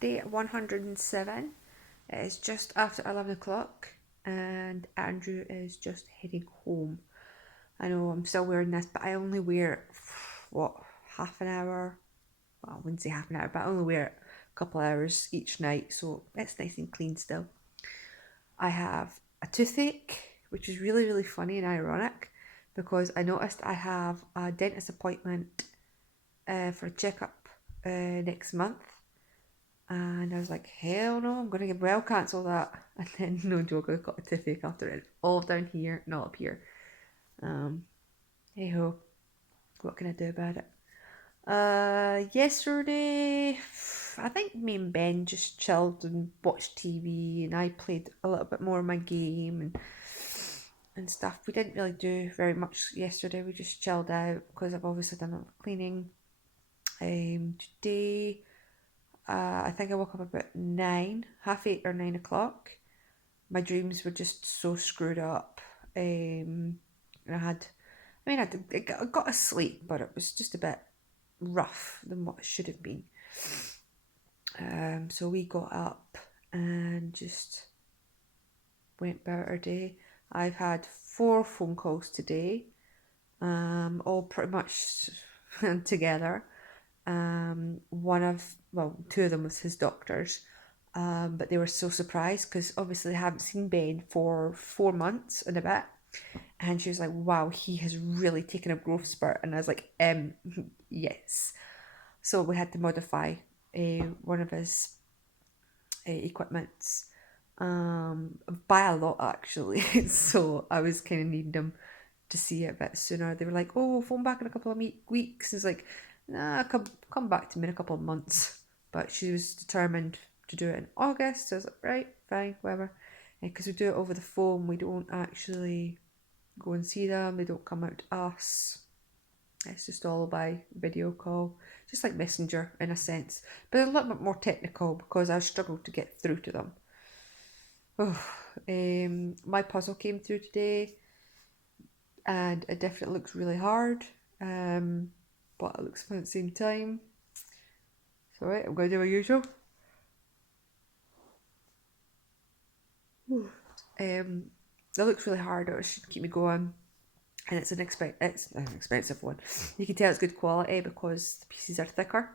day 107. It is just after 11 o'clock and Andrew is just heading home. I know I'm still wearing this, but I only wear it, what, half an hour? Well, I wouldn't say half an hour, but I only wear it a couple of hours each night, so it's nice and clean still. I have a toothache, which is really, really funny and ironic because I noticed I have a dentist appointment for a checkup next month. And I was like, hell no, I'm going to well cancel that. And then, no joke, I got a toothache after it. All down here, not up here. Um, Hey ho, what can I do about it? Yesterday, I think me and Ben just chilled and watched TV, and I played a little bit more of my game and stuff. We didn't really do very much yesterday. We just chilled out because I've obviously done a lot of cleaning. Today, I think I woke up about 9, half 8 or 9 o'clock. My dreams were just so screwed up. And I got asleep, but it was just a bit rough than what it should have been. So we got up and just went about our day. I've had 4 phone calls today, all pretty much together. Two of them was his doctors, but they were so surprised because obviously they haven't seen Ben for 4 months and a bit. And she was like, wow, he has really taken a growth spurt. And I was like, yes. So we had to modify one of his equipments by a lot actually. So I was kind of needing them to see it a bit sooner. They were like, oh, we'll phone back in a couple of weeks. It's like, nah, come back to me in a couple of months. But she was determined to do it in August. So I was like, right, fine, whatever. Because we do it over the phone, we don't actually go and see them. They don't come out to us. It's just all by video call, just like Messenger in a sense, but a little bit more technical because I struggled to get through to them. Oh, my puzzle came through today, and it definitely looks really hard, but it looks fun at the same time. So right, I'm going to do my usual. It looks really hard. It should keep me going, and it's an expensive one. You can tell it's good quality because the pieces are thicker.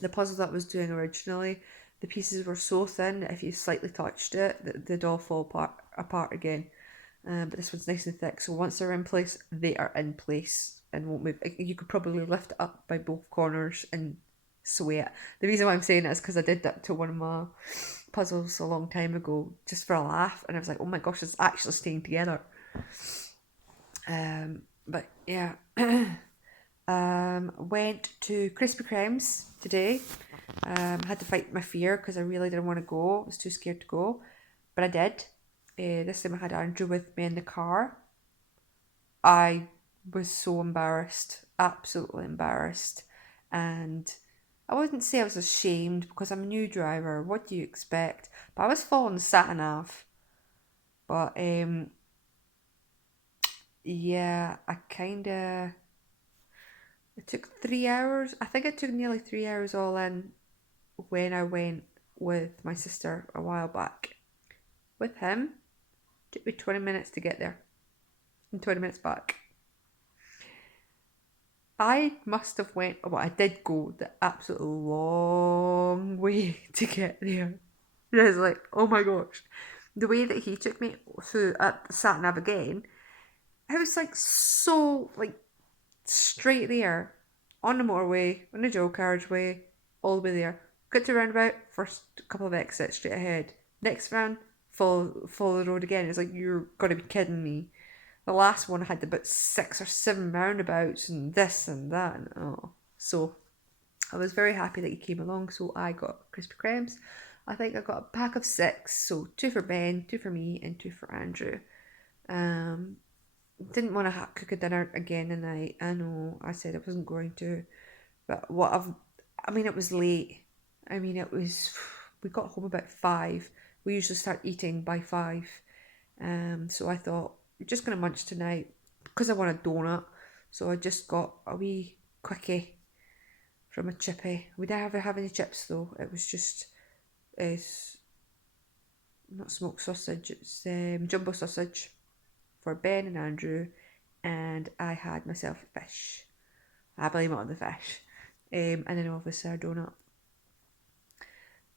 The puzzle that I was doing originally, the pieces were so thin that if you slightly touched it, they'd all fall apart again. But this one's nice and thick, so once they're in place, they are in place and won't move. You could probably lift it up by both corners and sway it. The reason why I'm saying it is because I did that to one of my puzzles a long time ago just for a laugh, and I was like, oh my gosh, it's actually staying together. But yeah, went to Krispy Kreme's today. Had to fight my fear because I really didn't want to go. I was too scared to go, but I did. This time I had Andrew with me in the car. I was so embarrassed, absolutely embarrassed, and I wouldn't say I was ashamed because I'm a new driver. What do you expect? But I was following the sat nav. But yeah, I kind of. It took 3 hours. I think it took nearly 3 hours all in when I went with my sister a while back. With him, it took me 20 minutes to get there and 20 minutes back. I must have I did go the absolute long way to get there. And I was like, oh my gosh. The way that he took me through at the sat nav again, it was like so like straight there on the motorway, on the dual carriageway, all the way there. Got to roundabout, first couple of exits straight ahead. Next round, follow the road again. It's like, you're gonna be kidding me. The last one had about 6 or 7 roundabouts and this and that. And, oh. So I was very happy that he came along. So I got Krispy Kremes. I think I got a pack of 6. So 2 for Ben, 2 for me, and 2 for Andrew. Didn't want to cook a dinner again tonight. I know I said I wasn't going to. But it was late. We got home about 5. We usually start eating by 5. So I thought, we're just going to munch tonight because I want a donut. So I just got a wee quickie from a chippy. We didn't have any chips though. It was just not smoked sausage, it's jumbo sausage for Ben and Andrew, and I had myself a fish. I blame it on the fish. And then obviously our donut.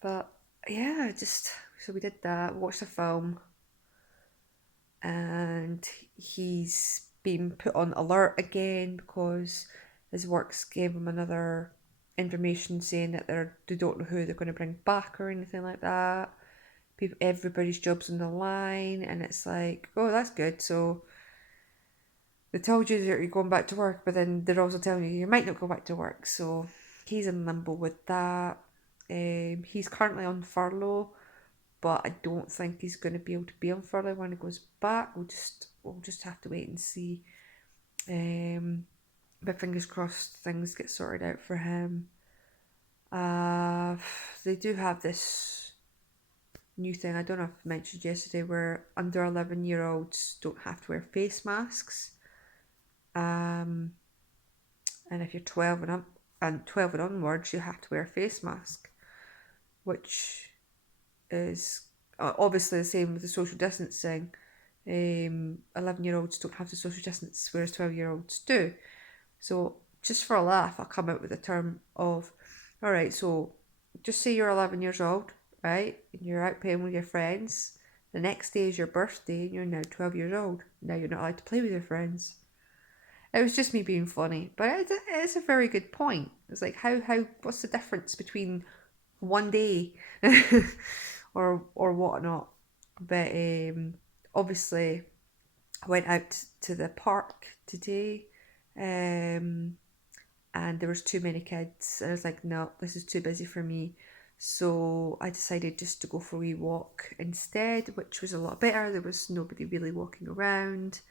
But yeah, so we did that, watched a film, and he's been put on alert again because his works gave him another information saying that they don't know who they're going to bring back or anything like that. Everybody's job's on the line, and it's like, oh, that's good. So they told you that you're going back to work, but then they're also telling you might not go back to work. So he's in limbo with that. He's currently on furlough, but I don't think he's going to be able to be on furlough when he goes back. We'll just have to wait and see. But fingers crossed things get sorted out for him. They do have this new thing, I don't know if I mentioned yesterday, where under 11-year-olds don't have to wear face masks. And if you're 12 and 12 and onwards, you have to wear a face mask, which is obviously the same with the social distancing. 11-year-olds don't have to social distance, whereas 12-year-olds do. So just for a laugh, I'll come out with a term of, all right, so just say you're 11 years old, right? And you're out playing with your friends. The next day is your birthday and you're now 12 years old. Now you're not allowed to play with your friends. It was just me being funny, but it's a very good point. It's like, what's the difference between one day or whatnot? But obviously, I went out to the park today, and there was too many kids. And I was like, no, this is too busy for me. So I decided just to go for a wee walk instead, which was a lot better. There was nobody really walking around,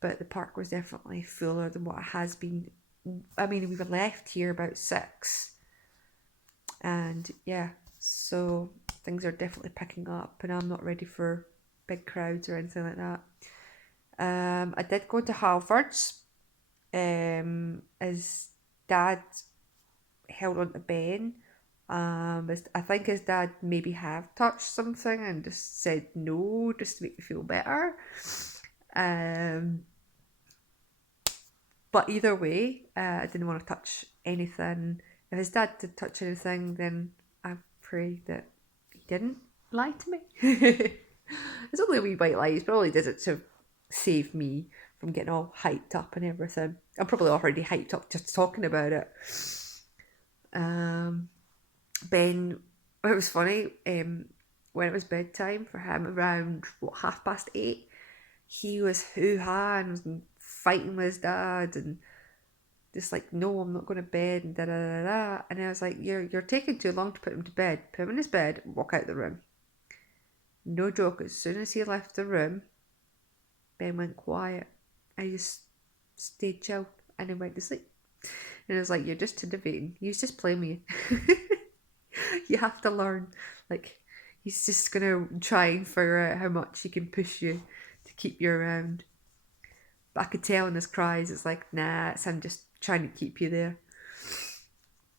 but the park was definitely fuller than what it has been. I mean, we were left here about 6, and yeah, so things are definitely picking up, and I'm not ready for big crowds or anything like that. I did go to Halford's. His dad held on to Ben. I think his dad maybe have touched something and just said no, just to make me feel better. But either way, I didn't want to touch anything. If his dad did touch anything, then I pray that he didn't lie to me. It's only a wee white lies, but all he did it to save me from getting all hyped up and everything. I'm probably already hyped up just talking about it. Ben, it was funny, when it was bedtime for him around 8:30, he was hoo-hahing and fighting with his dad and just like, no, I'm not going to bed and da da da da. And I was like, you're taking too long to put him to bed. Put him in his bed, walk out the room. No joke, as soon as he left the room, Ben went quiet. I just stayed chill and then went to sleep. And I was like, you're just innovating. He's just playing with you. You have to learn. Like, he's just going to try and figure out how much he can push you to keep you around. But I could tell in his cries, it's like, nah, it's him just trying to keep you there.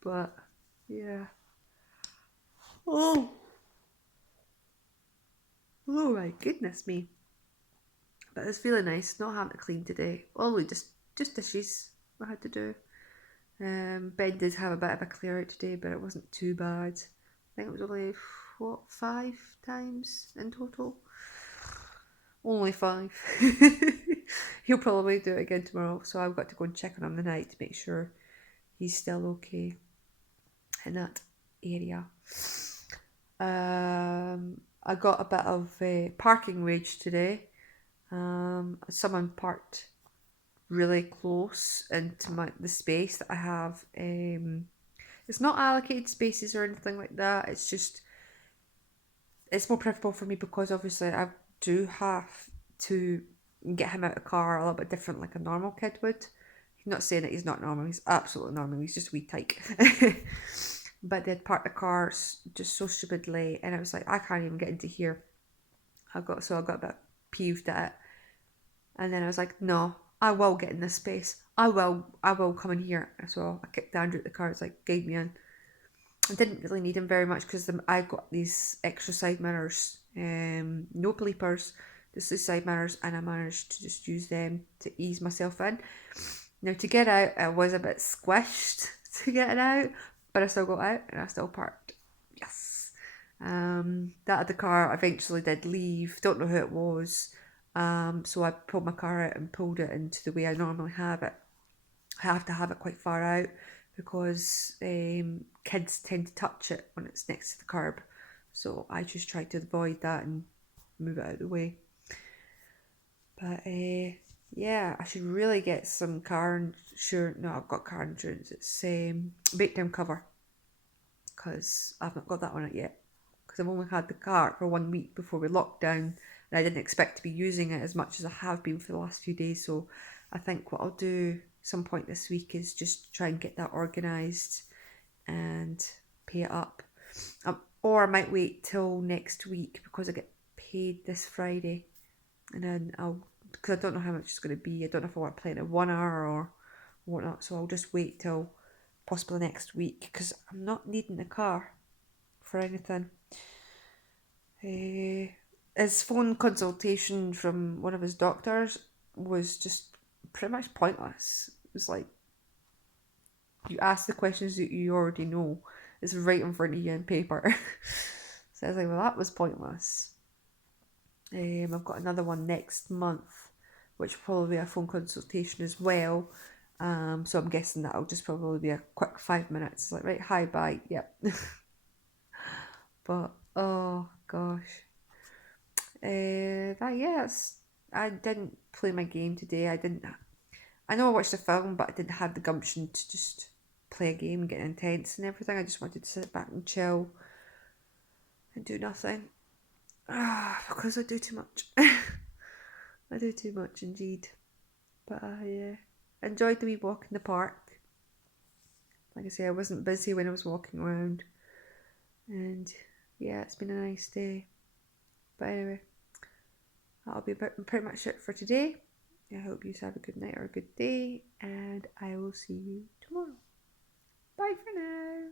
But, yeah. Oh my goodness me. But it's feeling nice not having to clean today. Only just dishes I had to do. Ben did have a bit of a clear out today, but it wasn't too bad. I think it was only, 5 times in total? Only 5. He'll probably do it again tomorrow, so I've got to go and check on him tonight to make sure he's still okay in that area. I got a bit of parking rage today. Someone parked really close into the space that I have. It's not allocated spaces or anything like that. It's just, it's more preferable for me because obviously I do have to get him out of the car a little bit different like a normal kid would. I'm not saying that he's not normal. He's absolutely normal. He's just a wee tyke. But they'd parked the cars just so stupidly, and I was like, I can't even get into here. I got a bit peeved at it. And then I was like, no, I will get in this space. I will come in here. So I kicked Andrew at the car. It's like, guide me in. I didn't really need them very much because I got these extra side mirrors, no bleepers, just the side mirrors, and I managed to just use them to ease myself in. Now to get out, I was a bit squished to get it out, but I still got out and I still parked. Yes. That other car eventually did leave. Don't know who it was. So I pulled my car out and pulled it into the way I normally have it. I have to have it quite far out because kids tend to touch it when it's next to the curb. So I just tried to avoid that and move it out of the way. But yeah, I should really get some car insurance. No, I've got car insurance. It's breakdown cover because I've not got that on it yet. Because I've only had the car for 1 week before we locked down, and I didn't expect to be using it as much as I have been for the last few days. So I think what I'll do some point this week is just try and get that organised and pay it up. Or I might wait till next week because I get paid this Friday, and then because I don't know how much it's going to be. I don't know if I want to play it in 1 hour or whatnot. So I'll just wait till possibly next week because I'm not needing the car for anything. His phone consultation from one of his doctors was just pretty much pointless. It was like, you ask the questions that you already know. It's right in front of you in paper. So I was like, well, that was pointless. I've got another one next month, which will probably be a phone consultation as well. So I'm guessing that'll just probably be a quick 5 minutes. It's like, right, hi, bye, yep. But, oh, gosh. Yes, I didn't play my game today. I know I watched the film, but I didn't have the gumption to just play a game and get intense and everything. I just wanted to sit back and chill and do nothing. Because I do too much. I do too much indeed. But I enjoyed the wee walk in the park. Like I say, I wasn't busy when I was walking around. And yeah, it's been a nice day. But anyway, that'll be pretty much it for today. I hope you have a good night or a good day, and I will see you tomorrow. Bye for now.